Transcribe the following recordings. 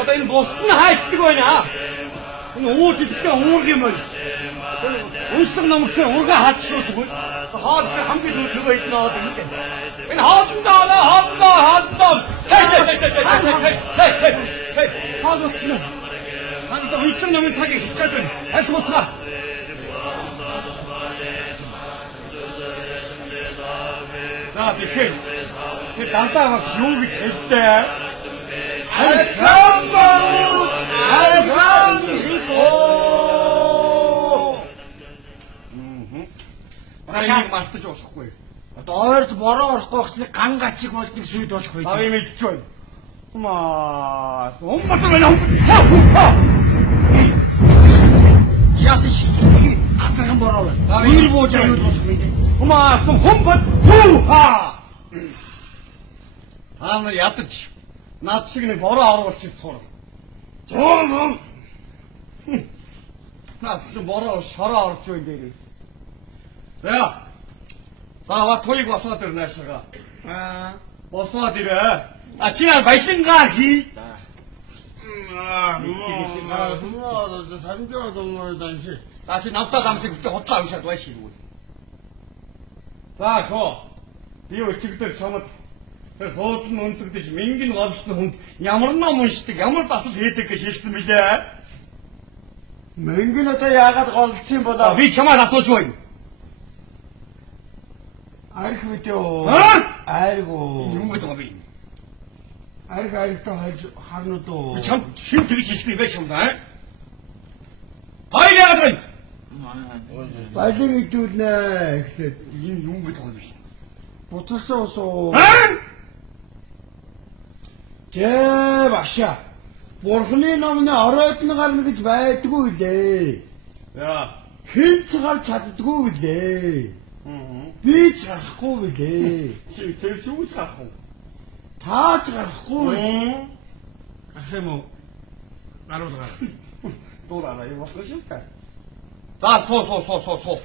Одоо энэ бусдын хайчдаг байна. Энэ үүддээ уургийн мөн. Уншлаг номхоо ургаа хадшруулгүй. Хоол хамгийн нөгөө иднэ одоо юм. Энэ хоолндоо. Хей. Хоол уцна. Ханд уншлаг номын тагийг хичээд байна. Аль хуцгаа. За бихээ. Тэр дандаа юу гэж хэлдэг? Ашиг мартаж болохгүй. Одоо ойрд бороо орохгүй гэсний ган гачиг болдгийг сүйд болох байх. Аа юм ич байна. Маа, сумбатар байна. Яасан шийдвэрийг азархан бороо байна. Үнэр бууж аюул болох байх. Маа, сумбат. Хаа. Аамар ядаж. Наад шиг нэг бороо оруулчих сур. Зөө. Наад шиг бороо шороо орж байна дээрээс. За. Заава тоёг босоод ирнэ ашигаа. Босоод ирээ. Ачаа баялангаа хий. Санжаа думаа данши. Тааши навтаа дамсыг бүтэ хотлоо уншаад байшгүй. За гоо. Би өчигдөр чамд тэр суудлын өнцөгдөж мингэн голсон хүнд ямар ном уншдаг, ямар засал хийдэг гэж хэлсэн билээ. Мингэн одоо яагаад голцсон юм болоо? Би чамаас асууж байна. Арх мэдээ. Айгуу. Юм гэдэг би. Архтай харна доо. Чам хин тэгж хэлсэн байх юм даа. Хоёроо гэн. Баялаг идүүлнэ гэхлээр энэ юм гэдэг би. Бутарсан усуу. Жээ баша. Бурхны номны оройтны гарна гэж байдгүй лээ. Яа. Хэн ч гарч чаддгүй лээ. Би ч гарахгүй билээ. Чи тэр ч юу гарах вэ? Та ч гарахгүй. Гарах юм уу? Гаруулгаа. Дуурайгаа юу болох юм бэ? За суу.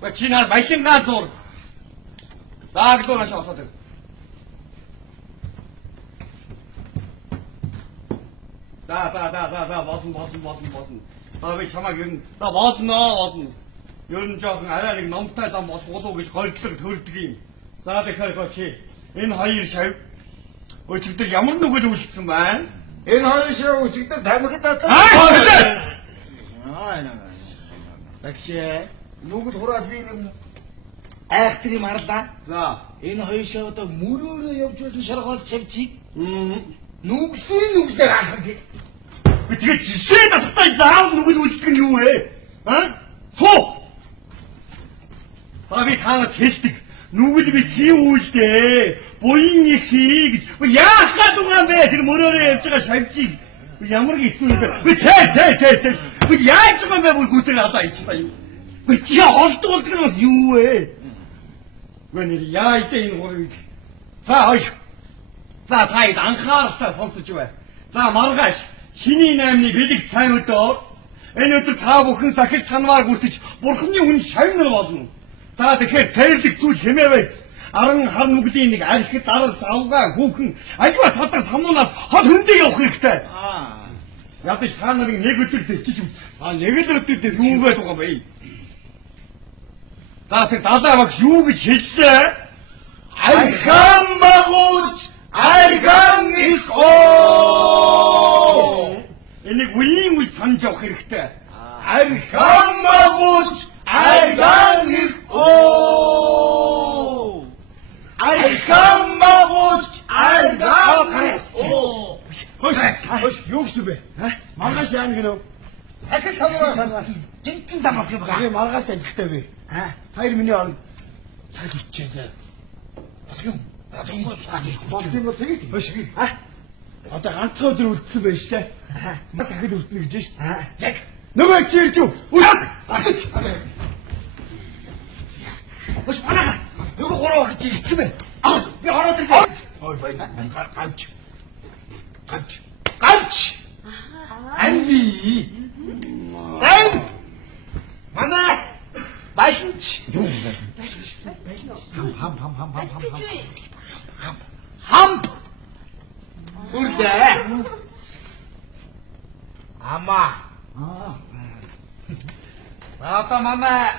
Бачинаа баялангаа зур. Зааглуураш осоод. За босон. Би чамайг ер нь болно. Ер нь жоохон арай нэг номтой зам болох болов гэж гойдлог төрдөг юм. За тэгэхээр чи энэ хоёр шав өчигдөр ямар нүгэл үлдсэн байна? Энэ хоёр шав өчигдөр тамхид татсан. Такшээ нүгэл хураад би нэг айхтрыг марлаа. За энэ хоёр шав одоо мөрөөрөө явж байсан шаргаал чавчиг. Нүглээр анхан гэж. Тэгээд жишээ таттай заав нүгэл үлдэх нь юу вэ? Фу! Би танад хэлдэг. Нүгэл би тийм үйлдээ. Буян их хий гэж. Яахад угаан бэ? Тэр мөрөөрөө явж байгаа шавжиг. Ямар гитгүй бэ? Тэ. Яаж байгаа бэ? Бүр гүтэр алдаа ичтэй юм. Чи холдуулдаг нь бас юу вэ? Гэнэ яа идэ энэ гурыг. За хой. За таад анхааралтай сонсож бай. За маргааш шиний 8-ны бэлэг сайн өдөр. Энэ өдөр та бүхэн захиж санваар хүртэж бурхны хүн шавнар болно. За тэгэхээр цайрлаг зүйл хэмээ байс. аран харн мөгдийн нэг архид дарал савгаа хүүхэн альва садаг самуунаас хол хөндөг явах хэрэгтэй. Ядаж та нарыг нэг өдөр дэрчиж үз. Нэг л өдөр дээр юу гээд байгаа бэ? За тэр далаа багш юу гэж хэллээ? Архан магууч арган их оо. Энийг үеийн үе санаж явах хэрэгтэй. Архан магууч арган их оо. Архан магууч арган оо. Хош юу гэсэн бэ? Маргааш яана гинөө? Сахил самураа жинхэнэ дамаас юм Би маргааш ажилтаа би. Хоёр миний оронд цаг ичээсэ. юм. Бомбын го тэгээд. Хош. Одоо ганцхан өдөр үлдсэн байж тээ. Бас ахид үлдэнэ гэж шүү. Яг Нөгөө чи ирж юу? Хош манайха нөгөө гурав гэж ирсэн бэ? Би ороод ирээ. Ой бай. Ганч. Анби. Зэн. Манай башинч. Хам. Үрдэ. Ама. Ата манай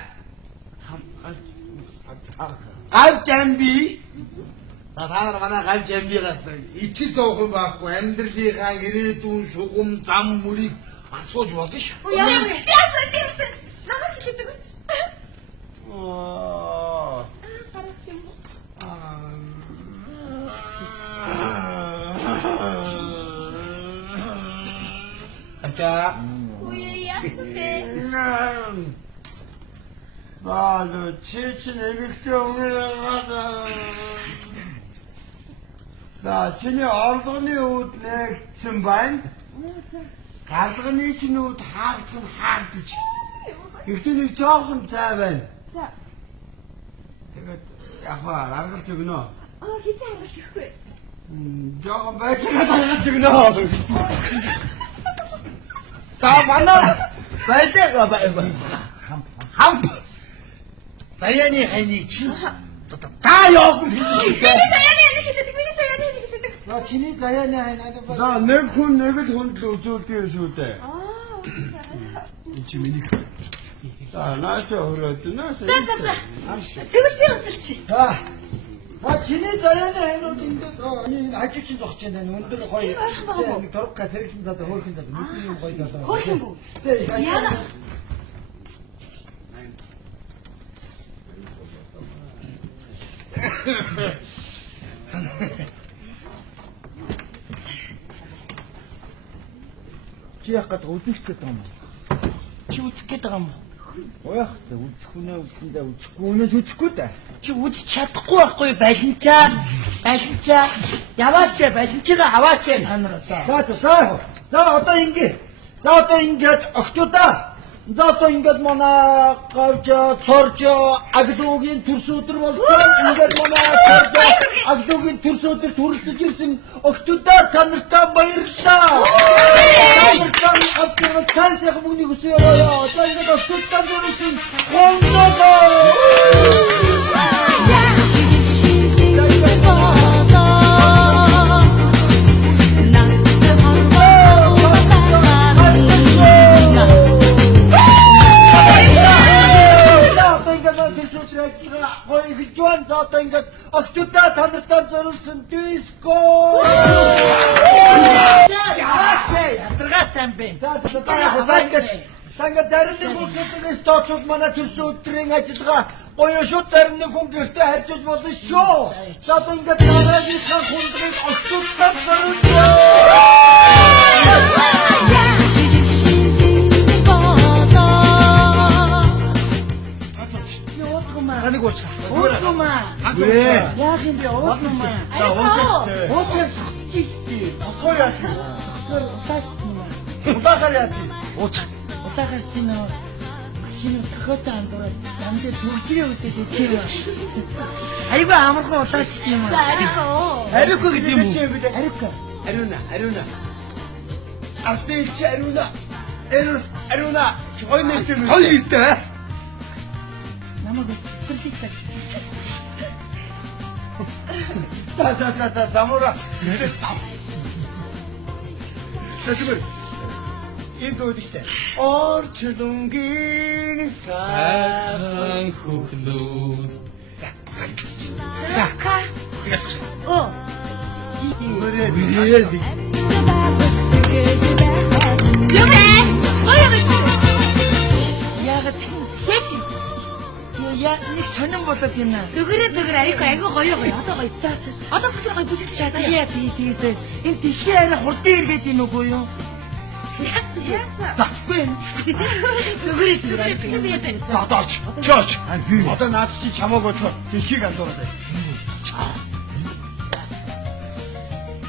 гавжамби. За та нар манай гавжамбигаас ичил зовх юм байхгүй амьдралынхаа ирээдүйн шугам зам мөрийг асууж болно ш. Яа, яасан. Намайг хэлдэг үү? Ача. Үе яасан бэ? Заалу чичин эмэгтэй өнгөрөөд. За чиний ордоны үүд нэгдсэн байна. Гарганы чинь үүд хаагдаж. Ихтэй нэг жоохон цай байна. За. Тэгээд яг хаа гаргалж өгнө. Хизээ харгалж өгөхгүй. Жоохон байцгаа гаргалж өгнө. За манай байлаа хам. Заяаны хайны чинь. За яваагүй хэлээ. Миний заяаны хэлдэг. За чиний заяаны хайнаад байна. За нэг хүн нэг л хүнд үзүүлдэг шүү дээ. Чи миний. За наашаа өрөөд наашаа. За. Тэгвэл би үзэлчих. За. Чиний заяаны хайнууд эндээ хажуучин зогч байна. Өндөр гоё. Нэг торгоос сэргэлэн зад хөөрхөн зад. Бидний юм гоё зад. Хөөрхөн бүү. Яна. Чи яхад үзэх гээд байгаа юм. Чи үзэх гээд байгаа юм уу? Оях та үзэх үнэ үзэхгүй үнэ үзэхгүй да. Чи үзэж чадахгүй байхгүй балинчаа. Яваач балинчаа аваач та нар одоо. За одоо ингээд октоудаа. За одоо ингээд манай гавж цорж агдуугийн төрс өдөр болсон. Ингээд манай агдуугийн төрс өдөр төрөлдөж ирсэн октоудаа та нартай баярлалаа. Та нартай сайн сайхан бүгнийг хүсье яваа. Одоо ингээд октоудаа төрсөн за одоо ингээд октоудаа та нартай зориулсан диско. Ятрагатай юм бэ. За ингээд зарим нэг хүмүүсээс тооцоод манай төрсөн өдрийн ажиллагаа гоё шууд зарим нэг хүн гэртээ харьцаж болно шүү. За одоо ингээд дараагийнхаа хүндрийг октоудаа зориулсан. Таныг уучаа. Яах юм бэ? Уучмаа. Уучаа сохтчихжээ. Октоо яа тий. Утаачсан юм. Удаагаар яа тий. Уучаа. Утаагаар чинь машин тохиолтой андуураад замдээ дүржирээ үсэж үтээ. Айгүй амархан утаачсан юм. Арико гэдэг юм уу? Арико. Ариуна. Артич Ариуна. Ариуна. Ой нэг юм. Хоёртай. Намайг скрипт 자, 자모라. 자, 지금 인도 어디 있대? 얼추둥긴 사랑 후χνүүд. За. 노래 Юу вэ? Гоё юм. Яагаад Яач? яа нэг сонирн болоод байна. Зүгээрээ айгүй гоё. Одоо гоё. За. Одоо бүгд гоё бүжигдэж За байгаа. яа тий зэ. Энэ дэлхийн арай хурдан эргээд ийн үгүй юу? Яасан. Захгүй. Зүгээрээ. 나다치. 저치. 어떤 나치 잠어버터 이키가 안 돌아대.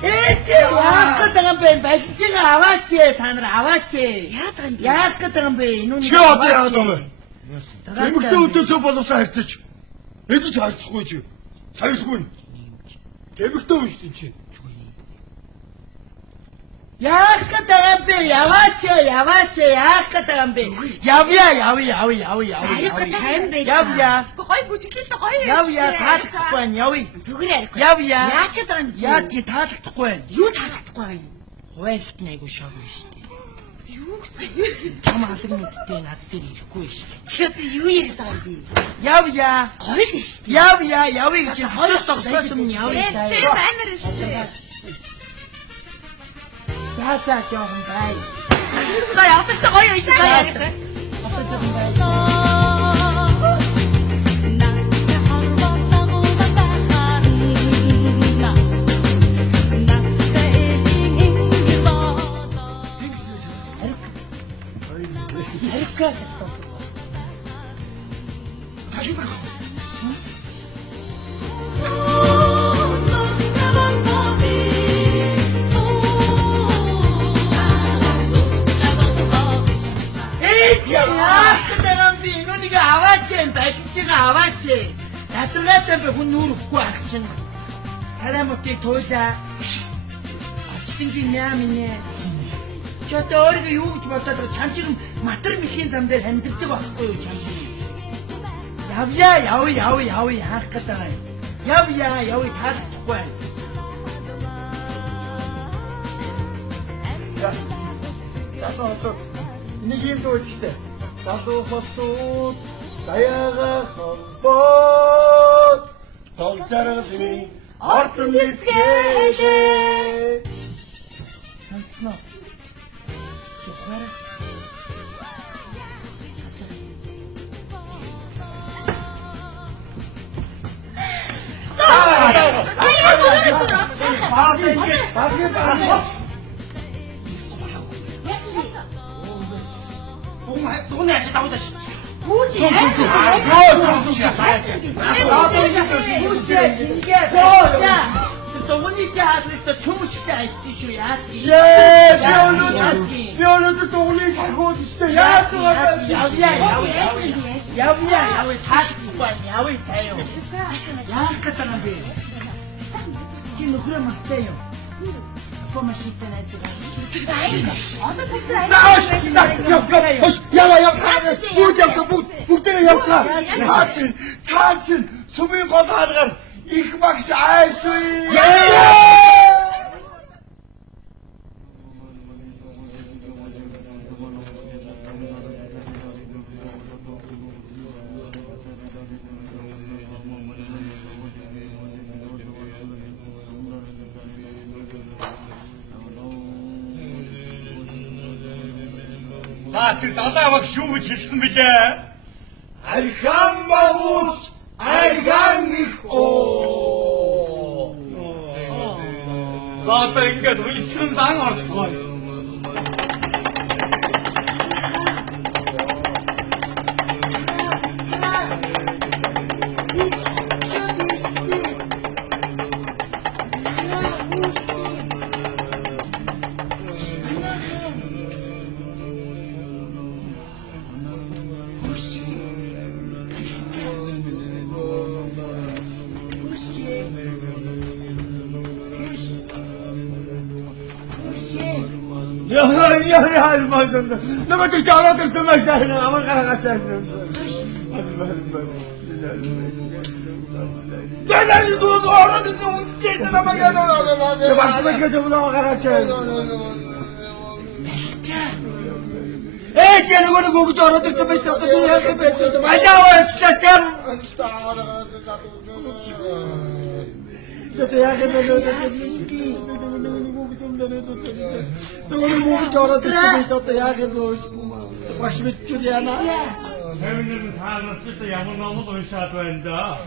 Ээч яах гэдэг юм бэ? Балжиг аваач та нар аваач. Яадаг юм бэ? Яах гэдэг юм бэ? Нүуний 저 어때야 너는? 대북도 어떻게 벌어서 했지? 애도 잘 쓰고 있지. 잘 쓰고 있지. 대북도 있지. Яах гэдэг юм бэ? Яваач яах гэдэг юм бэ? Явъя. Ариг тайм байж. Явъя. Гоё бүжиглэл гоё юм. Явъя таалагдахгүй байна. Явъя. Зүгээрээ ариг. Явъя. Яач байгаа юм бэ? Яа тий таалагдахгүй байна. Юу таалагдахгүй юм? Хуайлт найгуу шог байна шүү дээ. Юу гэсэн? Том халагнуудтай над дээр ирэхгүй шүү дээ. Чи одоо юу яриад байгаа юм бэ? Явъя. Гоё л шүү дээ. Явъя гэж хоёрос зогсоос өмнө явъя. Тэр баймар шүү дээ. За жоохон бай. За явдаж та гоё юм шиг гоё яриад. Одоо жоохон бай. Арикка. Яах гэдэг юм бэ? Нүнийг аваач, балжиг аваач. Татрагатай би хүн нүрэхгүй ах чинь. Тарамтыг туйлаа. Ачтингийн яаминэ. Ч одоо өөрийгөө юу гэж бодоод байгаа чамчиг матар мэхийн зам дээр амьдрдаг байхгүй юу чамчиг. Явъя яах гэдэг юм. Явъя таалахгүй байна. 나서 нэг юм дуулжтэй. Залуу хосууд даяга хомбот цолцаргын ортон мэдгэлээ. Сонсноо. Чухарах. Хүүч Төвөний чааслагч чөмшгтэй айдсан шүү яа. 뼈는 동네 사고 있어. 야, Явъя таахгүй байна. Явъя заяа. Яах гэдэг юм бэ? Чи нөхрөө магтай юу? Помашигтэй найзгаа. одоо бүгд 차친 소민 거다가 이크박시 아이스이 За тэр далаа багш юу гэж хэлсэн бэлээ? 알간 마우스 알간 니코 За одоо ингээд үйлчлэн дан орцгоё. 야, 알마선다. 너가 또 저러던 수만 사는 아마 가라갔어. 나는 누구 알아듣는 운세들 아마 야나나나 말씀하니까 좀 나가라지 에 쟤는 거기 저 알아듣지 마시다 또 내가 배쳐도 말야와 진짜 스캠 저 대학에 배쳐도 너는 거기 저 알아듣지 마시다 또 대학에 박시미 줄이야나 재밌는 다 알았을 때 양은 너무 돈샤도 한다.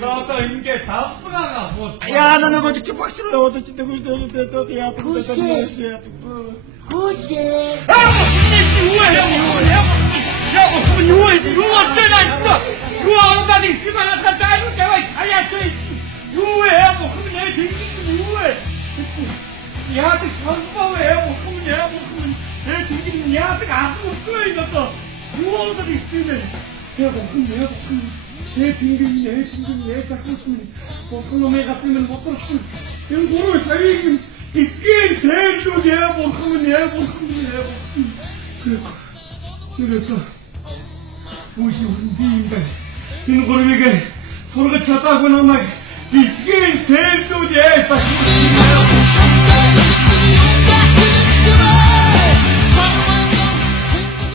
나도 이게 다 뿌가가고. 야, 나는 어디 좀 박수를 얻었지, 또, 야, 구시. 아, 무슨 유해요? 야, 무슨 유해지? 유 어쩌나, 진짜. 유 엉덩이 있으면 아까 나이로 대와 가야 돼. 유해, 뭐, 그러면 내 등기는 유해. 야들 전부해, 뭐, 그러면 내 등기는 야들 아무 없어, 이것도. 유 엉덩이 있으면. 야, 뭐, 그러면 내 등기는 내 자꾸 있으면. 뭐, 그놈의 같으면 못 들었으면. 이거를 샤이긴. 이게 대중이야, 뭐, 그래서, 무시 운디인가, 이는 고르에게 서로가 쳤다고 나면, 이게 대중이야,